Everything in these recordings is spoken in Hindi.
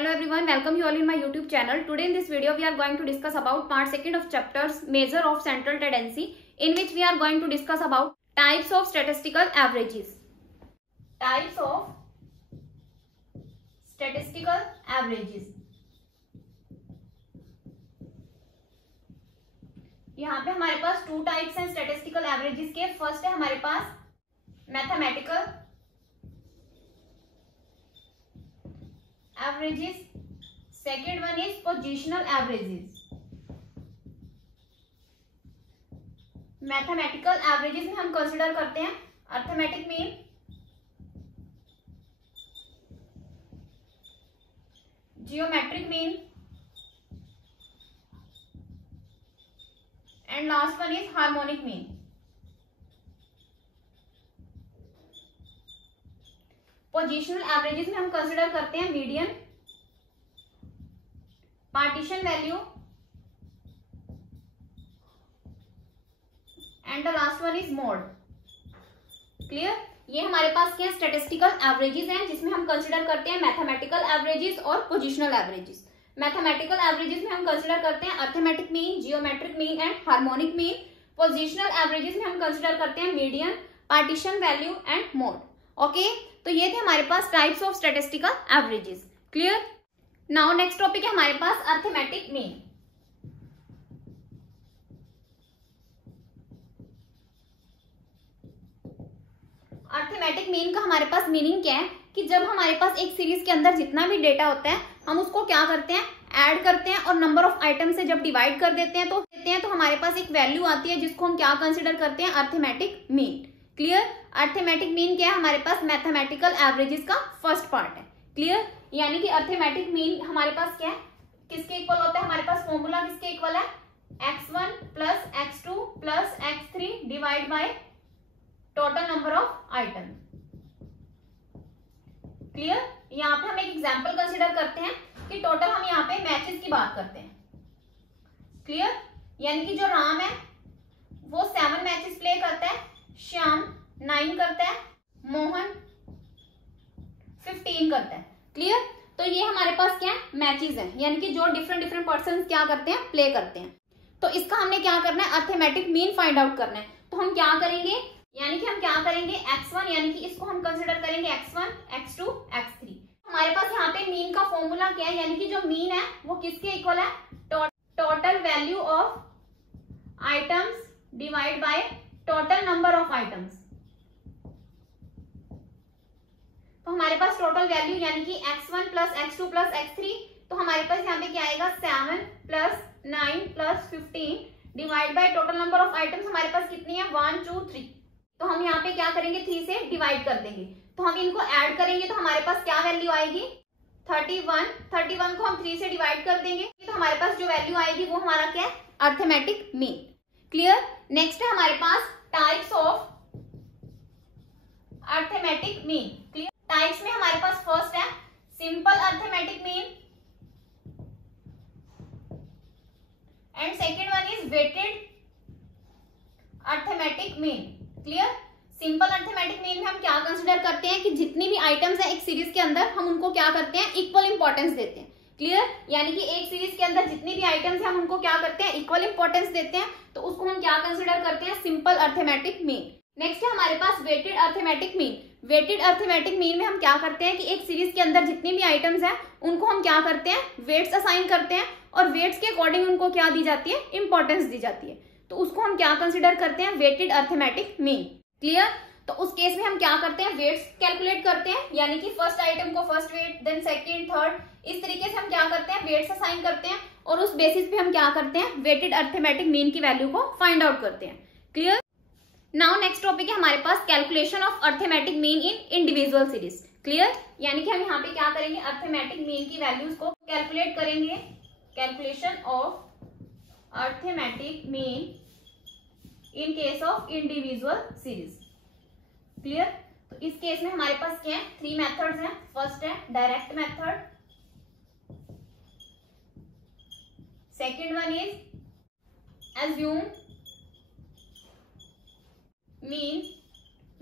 Hello everyone, welcome you all in my YouTube channel. Today in this video we are going to discuss about part 2 of chapters measure of central tendency, in which we are going to discuss about types of statistical averages. Types of statistical averages. यहाँ पे हमारे पास टू टाइप्स हैं स्टैटिस्टिकल एवरेजेस के. फर्स्ट है हमारे पास mathematical averages, second one is positional averages. Mathematical averages में हम कंसिडर करते हैं arithmetic mean, geometric mean and last one is harmonic mean. Positional averages में हम कंसिडर करते हैं median, partition value and the last one is mode. Clear? ये हमारे पास क्या स्टैटिस्टिकल एवरेजेस हैं जिसमें हम कंसिडर करते हैं मैथमेटिकल एवरेजेस और पोजिशनल एवरेजेस. मैथमेटिकल एवरेजेस में हम कंसिडर करते हैं arithmetic mean, geometric mean and harmonic mean. Positional averages में हम कंसिडर करते हैं median, partition value and mode. Okay, तो ये थे हमारे पास types of statistical averages. Clear? Now next topic है हमारे पास अर्थमेटिक मीन. अर्थमेटिक मीन का हमारे पास मीनिंग क्या है कि जब हमारे पास एक सीरीज के अंदर जितना भी डेटा होता है हम उसको क्या करते हैं, ऐड करते हैं और नंबर ऑफ आइटम से जब डिवाइड कर देते हैं तो हमारे पास एक वैल्यू आती है जिसको हम क्या कंसिडर करते हैं, arithmetic mean. Clear? Arithmetic mean क्या है हमारे पास मैथमेटिकल एवरेजेस का फर्स्ट पार्ट है. क्लियर? यानी कि अर्थमेटिक मीन हमारे पास क्या है, किसके इक्वल होता है, हमारे पास फॉर्मूला किसके इक्वल है, x1 plus x2 plus x3 divide by total number of item. Clear? यहाँ पे हम एक एग्जांपल कंसीडर करते हैं कि टोटल हम यहाँ पे मैचेस की बात करते हैं. क्लियर? यानी कि जो राम है वो 7 मैचेस प्ले करता है, श्याम 9 करता है, मोहन 15 करता है. क्लियर? तो ये हमारे पास क्या है, मैचेस हैं, यानी कि जो डिफरेंट पर्सन क्या करते हैं, प्ले करते हैं. तो इसका हमने क्या करना है, अर्थमेटिक मीन फाइंड आउट करना है. तो हम क्या करेंगे, यानी कि हम क्या करेंगे, x1 यानी कि इसको हम कंसिडर करेंगे x1, x2, x3. हमारे पास यहाँ पे मीन का फॉर्मूला क्या है, यानी कि जो मीन है वो किसके इक्वल है, total value of items divide by total number of items. तो हमारे पास टोटल वैल्यू यानी कि x1 plus x2 plus x3, तो हमारे पास यहाँ पे क्या आएगा, 7 plus 9 plus 15 divide by total number of items. हमारे पास कितनी है, 1 2 3. तो हम यहाँ पे क्या करेंगे, 3 से डिवाइड कर देंगे. तो हम इनको ऐड करेंगे तो हमारे पास क्या वैल्यू आएगी, 31. 31 को हम 3 से डिवाइड कर देंगे तो हमारे पास जो वैल्यू आएगी वो हमारा क्या है, अर्थमेटिक मीन. क्लियर? नेक्स्ट है हमारे पास types of arithmetic mean. Clear? Types में हमारे पास फर्स्ट है simple arithmetic mean and second one is weighted arithmetic mean. Clear? Simple arithmetic mean में हम क्या कंसिडर करते हैं कि जितनी भी आइटम्स है एक सीरीज के अंदर हम उनको क्या करते हैं, इक्वल इंपॉर्टेंस देते हैं. क्लियर? यानी कि एक सीरीज के अंदर जितनी भी आइटम्स है हम उनको क्या करते हैं, इक्वल इंपॉर्टेंस देते हैं. तो उसको हम क्या कंसिडर करते हैं, सिंपल अर्थमेटिक मीन. नेक्स्ट है हमारे पास weighted arithmetic mean. Weighted arithmetic mean में हम क्या करते हैं कि एक सीरीज के अंदर जितनी भी आइटम्स हैं उनको हम क्या करते हैं, वेट्स असाइन करते हैं और वेट्स के अकॉर्डिंग उनको क्या दी जाती है, इंपॉर्टेंस दी जाती है. तो उसको हम क्या कंसिडर करते हैं, वेटेड अर्थमेटिक मीन. क्लियर? तो उस केस में हम क्या करते हैं, वेट्स कैलकुलेट करते हैं, यानी कि फर्स्ट आइटम को first weight, then second, third, इस तरीके से हम क्या करते हैं, वेट्स असाइन करते हैं और उस बेसिस पे हम क्या करते हैं, वेटेड अर्थमेटिक मीन की वैल्यू को फाइंड आउट करते हैं. क्लियर? नाउ नेक्स्ट टॉपिक है हमारे पास calculation of arithmetic mean in individual series. Clear? यानी कि हम यहाँ पे क्या करेंगे, अर्थमेटिक मीन की वैल्यूज को कैलकुलेट करेंगे. Calculation of arithmetic mean in case of individual series. Clear? तो इस केस में हमारे पास क्या है, 3 मेथड्स हैं. फर्स्ट है direct method, second one is assume mean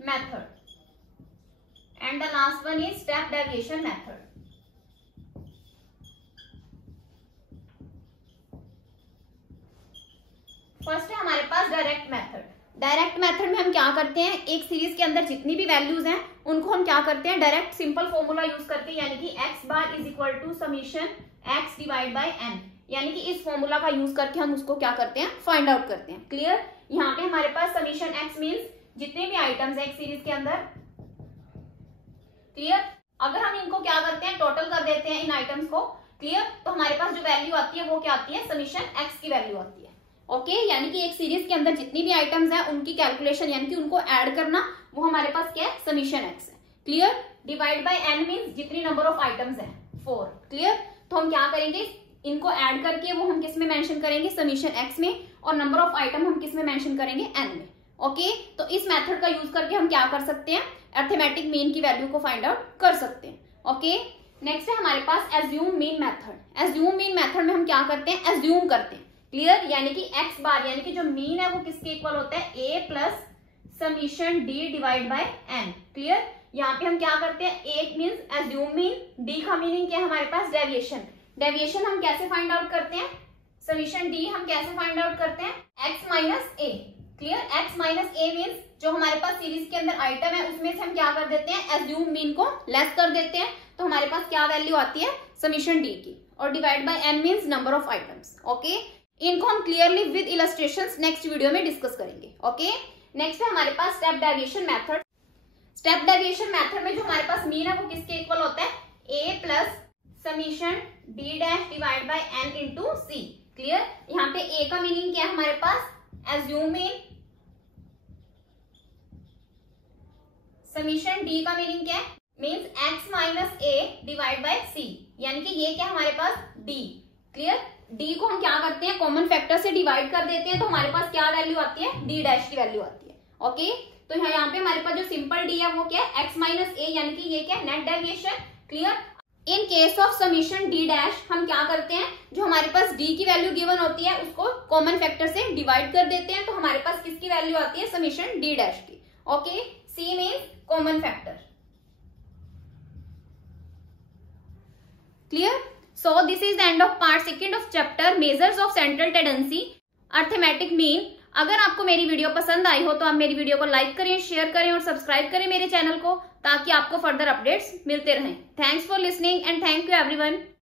method and the last one is step deviation method. First है हमारे पास डायरेक्ट मेथड। डायरेक्ट मेथड में हम क्या करते हैं, एक सीरीज के अंदर जितनी भी वैल्यूज हैं उनको हम क्या करते हैं, डायरेक्ट सिंपल फॉर्मूला यूज करके, यानी कि x बार is equal to summation x divide by n, यानी कि इस फॉर्मूला का यूज करके हम उसको क्या करते हैं, फाइंड आउट करते हैं। क्लियर। यहाँ पे हमारे पास समीशन x मीन्स जितने भी आइटम्स है एक सीरीज के अंदर। क्लियर। अगर हम इनको क्या करते हैं, टोटल कर देते हैं इन आइटम्स को। क्लियर। तो हमारे पास जो वैल्यू आती है वो क्या आती है, समीशन x की वैल्यू आती है। ओके यानी कि एक सीरीज के अंदर जितनी भी आइटम्स हैं उनकी कैलकुलेशन यानी कि उनको ऐड करना, वो हमारे पास क्या है, समीशन x है। Clear. Divide by n means जितनी नंबर ऑफ आइटम्स है 4। क्लियर। तो हम क्या करेंगे, इनको ऐड करके वो हम किस में मेंशन करेंगे, समीशन x में, और नंबर ऑफ आइटम हम किस में मेंशन करेंगे, n में। ओके तो इस मेथड का यूज करके हम क्या कर सकते हैं, अरिथमेटिक मीन की वैल्यू को फाइंड आउट कर सकते हैं। ओके नेक्स्ट है हमारे पास assume mean method. Assume mean method में हम क्या करते हैं, एज्यूम करते हैं। क्लियर। यानी कि x बार यानी कि जो मीन है वो किसके इक्वल होता है, a plus summation d divide by n। Clear. यहाँ पे हम क्या करते हैं, a means assume mean, d का मीनिंग क्या है हमारे पास, डेविएशन। डेविएशन हम कैसे फाइंड आउट करते हैं, समीशन d हम कैसे फाइंड आउट करते हैं, x minus a। Clear. x minus a means जो हमारे पास सीरीज के अंदर आइटम है उसमें से हम क्या कर देते हैं, एज्यूम मीन को लेस कर देते हैं, तो हमारे पास क्या वैल्यू आती है, समीशन d की, और divide by n means number of items. Okay इनको हम clearly with illustrations next video में डिस्कस करेंगे। ओके नेक्स्ट है हमारे पास step deviation method. Step deviation method में जो हमारे पास मीन है वो किसके इक्वल होता है, a plus summation d dash divide by n into c। Clear. यहाँ पे a का मीनिंग क्या है हमारे पास, एज्यूम मीन, समीशन d का मीनिंग क्या है, means x minus a divide by c, यानी कि ये क्या है हमारे पास, d। क्लियर। d को हम क्या करते हैं, कॉमन फैक्टर से डिवाइड कर देते हैं, तो हमारे पास क्या वैल्यू आती है, d डैश की वैल्यू आती है। ओके तो यहाँ पे हमारे पास जो सिंपल d है वो क्या है, x माइनस a, यानी कि ये क्या है, net deviation. Clear. In case of summation d dash हम क्या करते हैं, जो हमारे पास d की वैल्यू गिवन होती है उसको कॉमन फैक्टर से डिवाइड कर देते हैं, तो हमारे पास किसकी वैल्यू आती है, समीशन d डैश की। Okay c means common factor. Clear. So this is the end of part 2 of chapter measures of central tendency arithmetic mean। अगर आपको मेरी वीडियो पसंद आई हो तो आप मेरी वीडियो को लाइक करें, शेयर करें और सब्सक्राइब करें मेरे चैनल को, ताकि आपको फर्दर अपडेट्स मिलते रहें। Thanks for listening and thank you everyone.